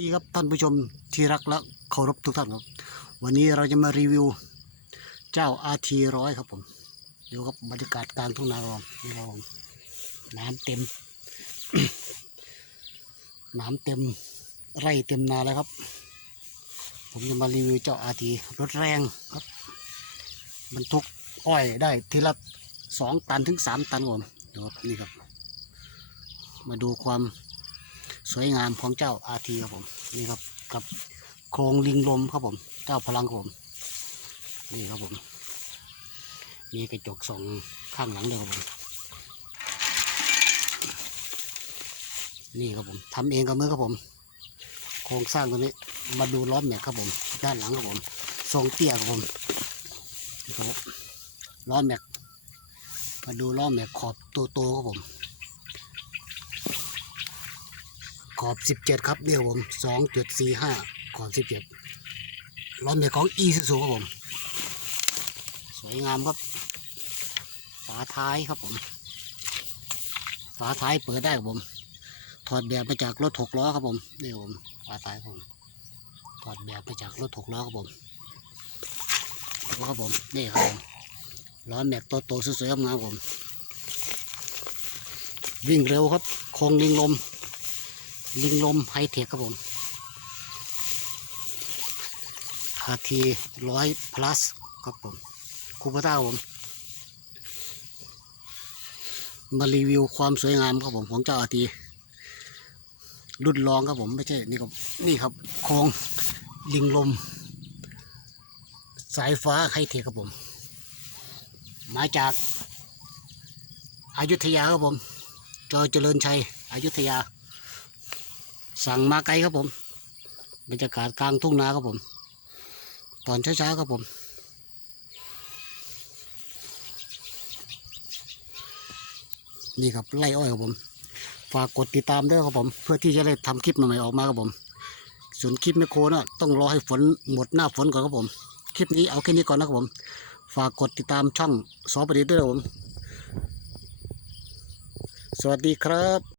ดีครับท่านผู้ชมที่รักและเคารพทุกท่านครับ วันนี้เราจะมารีวิวเจ้า RT ร้อยครับผมดูครับบรรยากาศกลางทุ่งนาครับผมนี่ครับผมน้ำเต็ม น้ำเต็มไร่เต็มนาแล้วครับ ผมจะมารีวิวเจ้า RT รถแรงครับบรรทุกอ้อยได้ทีละสองตันถึงสามตันผมดูครับนี่ครับ มาดูความ สวยงามของเจ้าอาทีครับผมนี่ครับกับโครงลิงลมครับผม เจ้าพลังครับผม นี่ครับผม มีกระจกสองข้างหลังด้วยครับผม นี่ครับผมทำเองกับมือครับผม โครงสร้างตัวนี้มาดูล้อมแม็กครับผม ด้านหลังครับผมทรงเตี้ยครับผมครับล้อแม็กมาดูล้อแม็กขอบโตๆครับผม ขอบ 17 ครับเนี่ยผม 2.45 ขอบ 17ล้อมเนี่ของ e ซูซูครับผม สวยงามครับ ฝาท้ายครับผม ฝาท้ายเปิดได้ครับผม ถอดแบบมาจากรถหกล้อครับผมนี่ครับผม ฝาท้ายผมถอดแบบมาจากรถหกล้อครับผมดูครับผมนี่ครับผมล้อแม็กโตๆสวยๆงามๆครับผม วิ่งเร็วครับ คงลิงลม ลิงลมไฮเทคครับผมอาทีร้อยพลัสครับผมคูปต้าผมมารีวิวความสวยงามครับผมของเจ้าอาทีรุ่นรองครับผมไม่ใช่นี่ครับนี่ครับโครงลิงลม สายฟ้าไฮเทคครับผม มาจากอายุทยาครับผมจอเจริญชัยอายุทยา สั่งมาไกลครับผมบรรยากาศกลางทุ่งนาครับผม ตอนเช้าๆครับผม นี่ครับไล่อ้อยครับผม ฝากกดติดตามด้วยครับผม เพื่อที่จะได้ทำคลิปใหม่ๆออกมาครับผม ส่วนคลิปแมคโครน่ะต้องรอให้ฝนหมดหน้าฝนก่อนครับผม คลิปนี้เอาแค่นี้ก่อนนะครับผม ฝากกดติดตามช่องสอประดิษฐ์ด้วยครับผม สวัสดีครับ